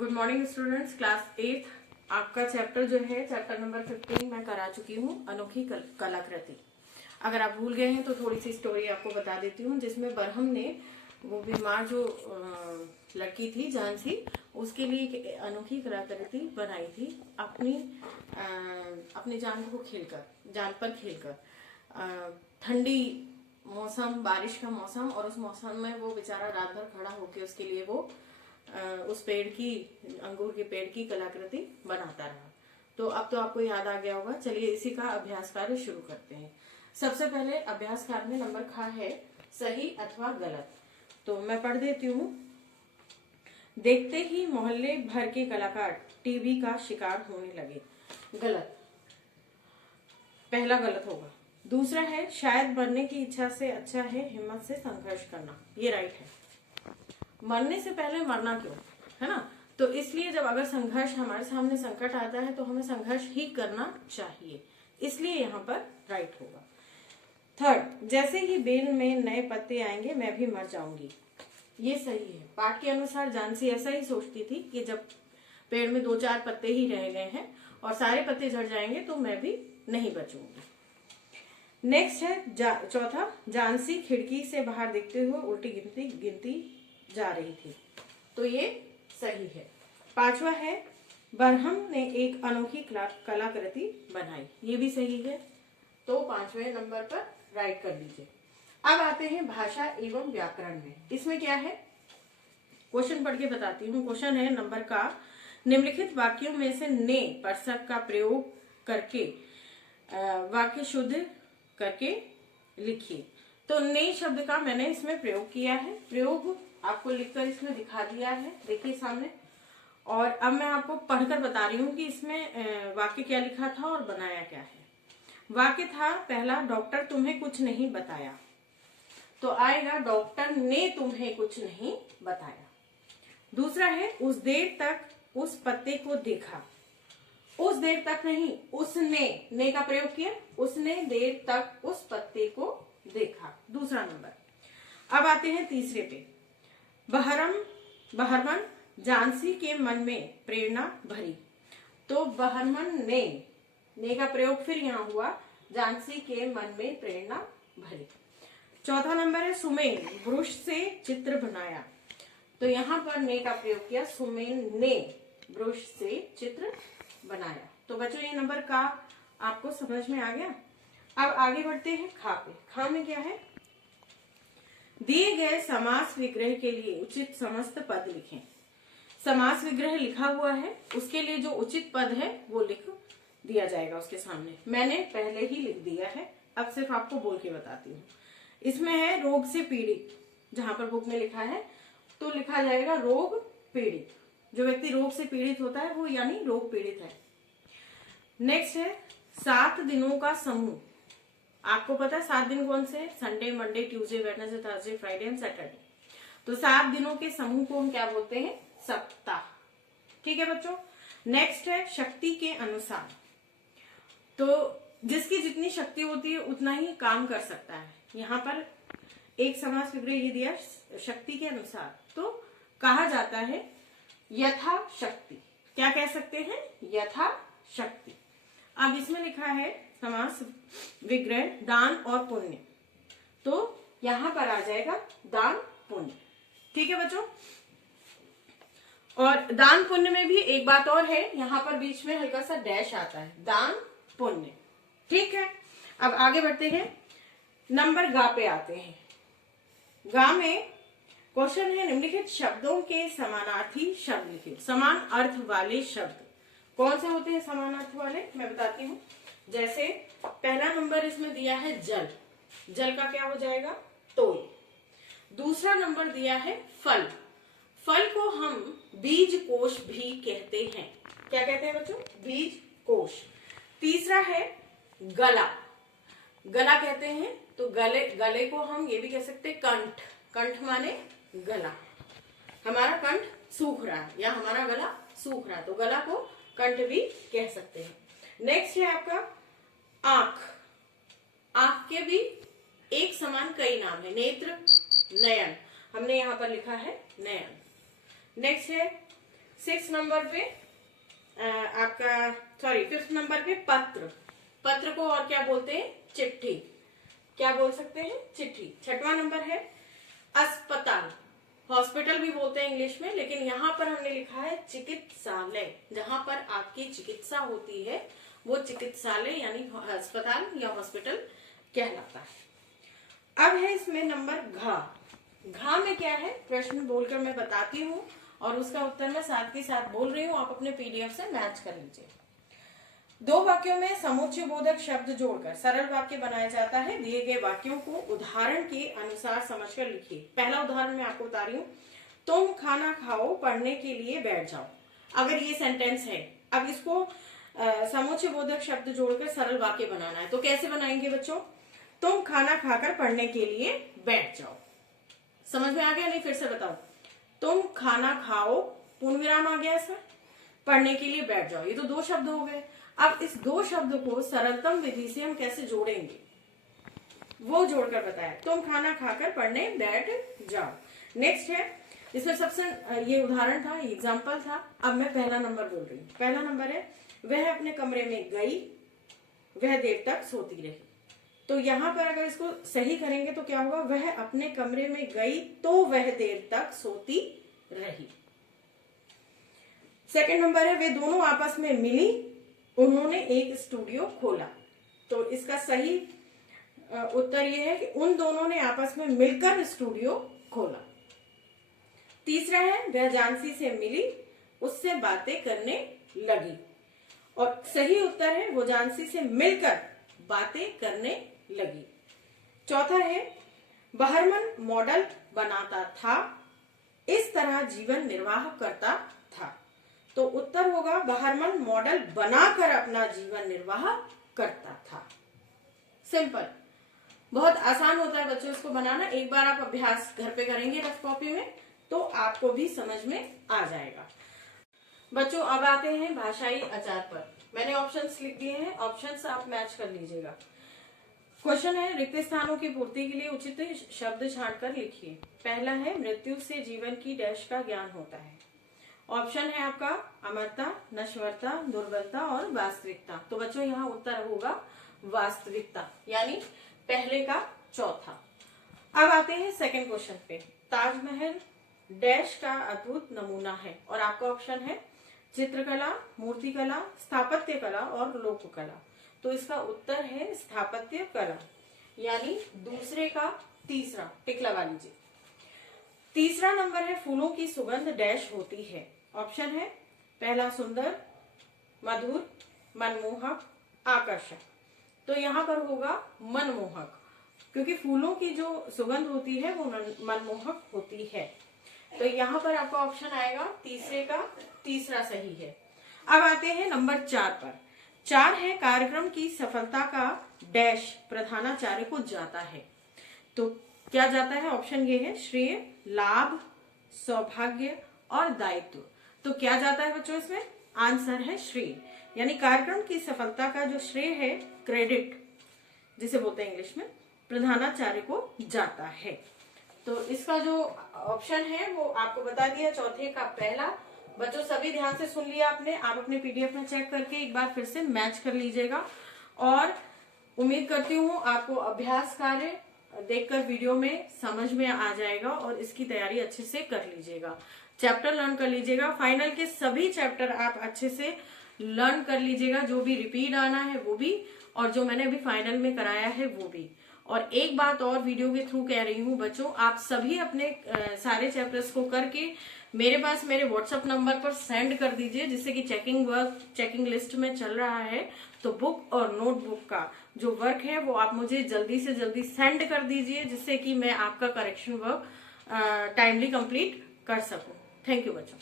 Good morning students, class 8 आपका chapter जो है चैप्टर नंबर 15 मैं करा चुकी हूँ, अनोखी कलाकृति। अगर आप भूल गए हैं तो थोड़ी सी स्टोरी आपको बता देती हूँ, जिसमें बरहम ने वो बीमार जो लड़की थी झांसी, उसके लिए एक अनोखी कलाकृति बनाई थी अपनी जान पर खेलकर। ठंडी मौसम, बारिश का मौसम, और उस मौसम में वो बेचारा रात भर खड़ा होके उसके लिए वो उस पेड़ की, अंगूर के पेड़ की कलाकृति बनाता रहा। तो अब तो आपको याद आ गया होगा। चलिए इसी का अभ्यास कार्य शुरू करते हैं। सबसे पहले अभ्यास कार्य में नंबर खा है सही अथवा गलत, तो मैं पढ़ देती हूँ। देखते ही मोहल्ले भर के कलाकार टीबी का शिकार होने लगे। गलत, पहला गलत होगा। दूसरा है शायद मरने की इच्छा से अच्छा है हिम्मत से संघर्ष करना, ये राइट है। मरने से पहले मरना क्यों, है ना? तो इसलिए जब अगर संघर्ष, हमारे सामने संकट आता है तो हमें संघर्ष ही करना चाहिए, इसलिए यहाँ पर राइट होगा। थर्ड, जैसे ही बेल में नए पत्ते आएंगे मैं भी मर जाऊंगी, ये सही है। पाठ के अनुसार झांसी ऐसा ही सोचती थी कि जब पेड़ में 2-4 पत्ते ही रह गए हैं और सारे पत्ते झड़ जाएंगे तो मैं भी नहीं बचूंगी। नेक्स्ट है चौथा, झांसी खिड़की से बाहर देखते हुए उल्टी गिनती जा रही थी, तो ये सही है। पांचवा है बरहम ने एक अनोखी कलाकृति बनाई, ये भी सही है, तो 5वें नंबर पर राइट कर लीजिए। अब आते हैं भाषा एवं व्याकरण में। इसमें क्या है, क्वेश्चन पढ़ के बताती हूँ। क्वेश्चन है नंबर का, निम्नलिखित वाक्यों में से ने परसक का प्रयोग करके वाक्य शुद्ध करके लिखिए। तो ने शब्द का मैंने इसमें प्रयोग किया है, प्रयोग आपको लिखकर इसमें दिखा दिया है, देखिए सामने। और अब मैं आपको पढ़कर बता रही हूँ कि इसमें वाक्य क्या लिखा था और बनाया क्या है। वाक्य था पहला, डॉक्टर तुम्हें कुछ नहीं बताया, तो आएगा डॉक्टर ने तुम्हें कुछ नहीं बताया। दूसरा है उस देर तक उस पत्ते को देखा, उस देर तक नहीं, उसने, ने का प्रयोग किया, उसने देर तक उस पत्ते को देखा, दूसरा नंबर। अब आते हैं तीसरे पे, बहरमन झांसी के मन में प्रेरणा भरी, तो बहरमन ने का प्रयोग फिर यहाँ हुआ, झांसी के मन में प्रेरणा भरी। चौथा नंबर है सुमेन ब्रश से चित्र बनाया, तो यहाँ पर ने का प्रयोग किया, सुमेन ने ब्रश से चित्र बनाया। तो बच्चों ये नंबर का आपको समझ में आ गया। अब आगे बढ़ते हैं खा पे। खा में क्या है, दिए गए समास विग्रह के लिए उचित समस्त पद लिखें। समास विग्रह लिखा हुआ है, उसके लिए जो उचित पद है वो लिख दिया जाएगा उसके सामने। मैंने पहले ही लिख दिया है, अब सिर्फ आपको बोल के बताती हूँ। इसमें है रोग से पीड़ित, जहां पर बुक में लिखा है तो लिखा जाएगा रोग पीड़ित। जो व्यक्ति रोग से पीड़ित होता है वो यानी रोग पीड़ित है। नेक्स्ट है 7 दिनों का समूह। आपको पता है 7 दिन कौन से? Sunday, Monday, Tuesday, Wednesday, Thursday, Friday and Saturday. तो 7 दिनों के समूह को हम क्या बोलते हैं? सप्ताह। ठीक है बच्चों। नेक्स्ट है शक्ति के अनुसार, तो जिसकी जितनी शक्ति होती है उतना ही काम कर सकता है। यहाँ पर एक समास विग्रह ये दिया शक्ति के अनुसार, तो कहा जाता है यथा शक्ति। क्या कह सकते हैं? यथा शक्ति। अब इसमें लिखा है समास विग्रह दान और पुण्य, तो यहां पर आ जाएगा दान पुण्य। ठीक है बच्चों। और दान पुण्य में भी एक बात और है, यहाँ पर बीच में हल्का सा डैश आता है, दान पुण्य। ठीक है। अब आगे बढ़ते हैं, नंबर गा पे आते हैं। गा में क्वेश्चन है निम्नलिखित शब्दों के समानार्थी शब्द लिखिए। समान अर्थ वाले शब्द कौन से होते हैं? समान अर्थ वाले मैं बताती हूँ। जैसे पहला नंबर इसमें दिया है जल, जल का क्या हो जाएगा? तोय। दूसरा नंबर दिया है फल, फल को हम बीज कोश भी कहते हैं। क्या कहते हैं बच्चों? बीज कोश। तीसरा है गला, गला कहते हैं, तो गले को हम ये भी कह सकते हैं कंठ, कंठ माने गला। हमारा कंठ सूख रहा है या हमारा गला सूख रहा है, तो गला को कंठ भी कह सकते हैं। नेक्स्ट है आपका आंख, आंख के भी एक समान कई नाम है, नेत्र, नयन, हमने यहाँ पर लिखा है नयन। नेक्स्ट है 6 नंबर पे आपका सॉरी 5th नंबर पे पत्र। पत्र को और क्या बोलते हैं? चिट्ठी। क्या बोल सकते हैं? चिट्ठी। 6वां नंबर है अस्पताल। हॉस्पिटल भी बोलते हैं इंग्लिश में, लेकिन यहाँ पर हमने लिखा है चिकित्सालय। जहां पर आपकी चिकित्सा होती है वो चिकित्सालय यानी अस्पताल या हॉस्पिटल कहलाता है। अब है इसमें नंबर घ। घ में क्या है? प्रश्न बोलकर मैं बताती हूँ और उसका उत्तर मैं साथ के साथ बोल रही हूँ, आप अपने पीडीएफ से मैच कर लीजिए। 2 वाक्यों में समुच्चय बोधक शब्द जोड़कर सरल वाक्य बनाया जाता है। दिए गए वाक्यों को उदाहरण के अनुसार समझकर लिखिए। पहला उदाहरण मैं आपको बता रही हूँ, तुम खाना खाओ, पढ़ने के लिए बैठ जाओ। अगर ये सेंटेंस है, अब इसको समुच्चय बोधक शब्द जोड़कर सरल वाक्य बनाना है, तो कैसे बनाएंगे बच्चों? तुम खाना खाकर पढ़ने के लिए बैठ जाओ। समझ में आ गया? नहीं, फिर से बताओ। तुम खाना खाओ, पूर्ण विराम आ गया इसमें, पढ़ने के लिए बैठ जाओ। ये तो 2 शब्द हो गए। अब इस 2 शब्द को सरलतम विधि से हम कैसे जोड़ेंगे वो जोड़कर बताया। तुम खाना खाकर पढ़ने बैठ जाओ। नेक्स्ट है, इसमें सबसे ये उदाहरण था, एग्जाम्पल था। अब मैं पहला नंबर बोल रही हूँ। पहला नंबर है, वह अपने कमरे में गई, वह देर तक सोती रही। तो यहाँ पर अगर इसको सही करेंगे तो क्या होगा? वह अपने कमरे में गई तो वह देर तक सोती रही। सेकंड नंबर है, वे दोनों आपस में मिली, उन्होंने एक स्टूडियो खोला। तो इसका सही उत्तर यह है कि उन दोनों ने आपस में मिलकर स्टूडियो खोला। तीसरा है, वह जानसी से मिली, उससे बातें करने लगी। और सही उत्तर है, वो जानसी से मिलकर बातें करने लगी। चौथा है, बहरमन मॉडल बनाता था, इस तरह जीवन निर्वाह करता था। तो उत्तर होगा, बहरमन मॉडल बनाकर अपना जीवन निर्वाह करता था। सिंपल, बहुत आसान होता है बच्चों इसको बनाना। एक बार आप अभ्यास घर पे करेंगे रफ कॉपी में तो आपको भी समझ में आ जाएगा। बच्चों अब आते हैं भाषाई आचार पर। मैंने ऑप्शंस लिख दिए हैं, ऑप्शंस आप मैच कर लीजिएगा। क्वेश्चन है, रिक्त स्थानों की पूर्ति के लिए उचित शब्द छांटकर लिखिए। पहला है, मृत्यु से जीवन की डैश का ज्ञान होता है। ऑप्शन है आपका अमरता, नश्वरता, दुर्बलता और वास्तविकता। तो बच्चों यहाँ उत्तर होगा वास्तविकता, यानी पहले का चौथा। अब आते हैं सेकंड क्वेश्चन पे। ताजमहल डैश का अद्भुत नमूना है और आपका ऑप्शन है चित्रकला, मूर्तिकला, स्थापत्य कला और लोककला। तो इसका उत्तर है स्थापत्य कला, यानी दूसरे का तीसरा। टिक लगा लीजिए। तीसरा नंबर है, फूलों की सुगंध डैश होती है। ऑप्शन है पहला सुंदर, मधुर, मनमोहक, आकर्षक। तो यहाँ पर होगा मनमोहक, क्योंकि फूलों की जो सुगंध होती है वो मनमोहक होती है। तो यहाँ पर आपका ऑप्शन आएगा तीसरे का तीसरा सही है। अब आते हैं नंबर 4 पर। 4 है, कार्यक्रम की सफलता का डैश प्रधानाचार्य को जाता है। तो क्या जाता है? ऑप्शन ये है श्रेय, लाभ, सौभाग्य और दायित्व। तो क्या जाता है बच्चों इसमें? आंसर है श्रेय, यानी कार्यक्रम की सफलता का जो श्रेय है, क्रेडिट जिसे बोलते हैं इंग्लिश में, प्रधानाचार्य को जाता है। तो इसका जो ऑप्शन है वो आपको बता दिया, चौथे का पहला। बच्चों सभी ध्यान से सुन लिया आपने। आप अपने पीडीएफ में चेक करके एक बार फिर से मैच कर लीजिएगा और उम्मीद करती हूँ आपको अभ्यास कार्य देखकर वीडियो में समझ में आ जाएगा और इसकी तैयारी अच्छे से कर लीजिएगा। चैप्टर लर्न कर लीजिएगा। फाइनल के सभी चैप्टर आप अच्छे से लर्न कर लीजिएगा, जो भी रिपीट आना है वो भी और जो मैंने अभी फाइनल में कराया है वो भी। और एक बात और वीडियो के थ्रू कह रही हूँ बच्चों, आप सभी अपने सारे चैप्टर्स को करके मेरे पास मेरे व्हाट्सएप नंबर पर सेंड कर दीजिए, जिससे कि चेकिंग लिस्ट में चल रहा है। तो बुक और नोटबुक का जो वर्क है वो आप मुझे जल्दी से जल्दी सेंड कर दीजिए, जिससे कि मैं आपका करेक्शन वर्क टाइमली कंप्लीट कर सकूं। थैंक यू बच्चों।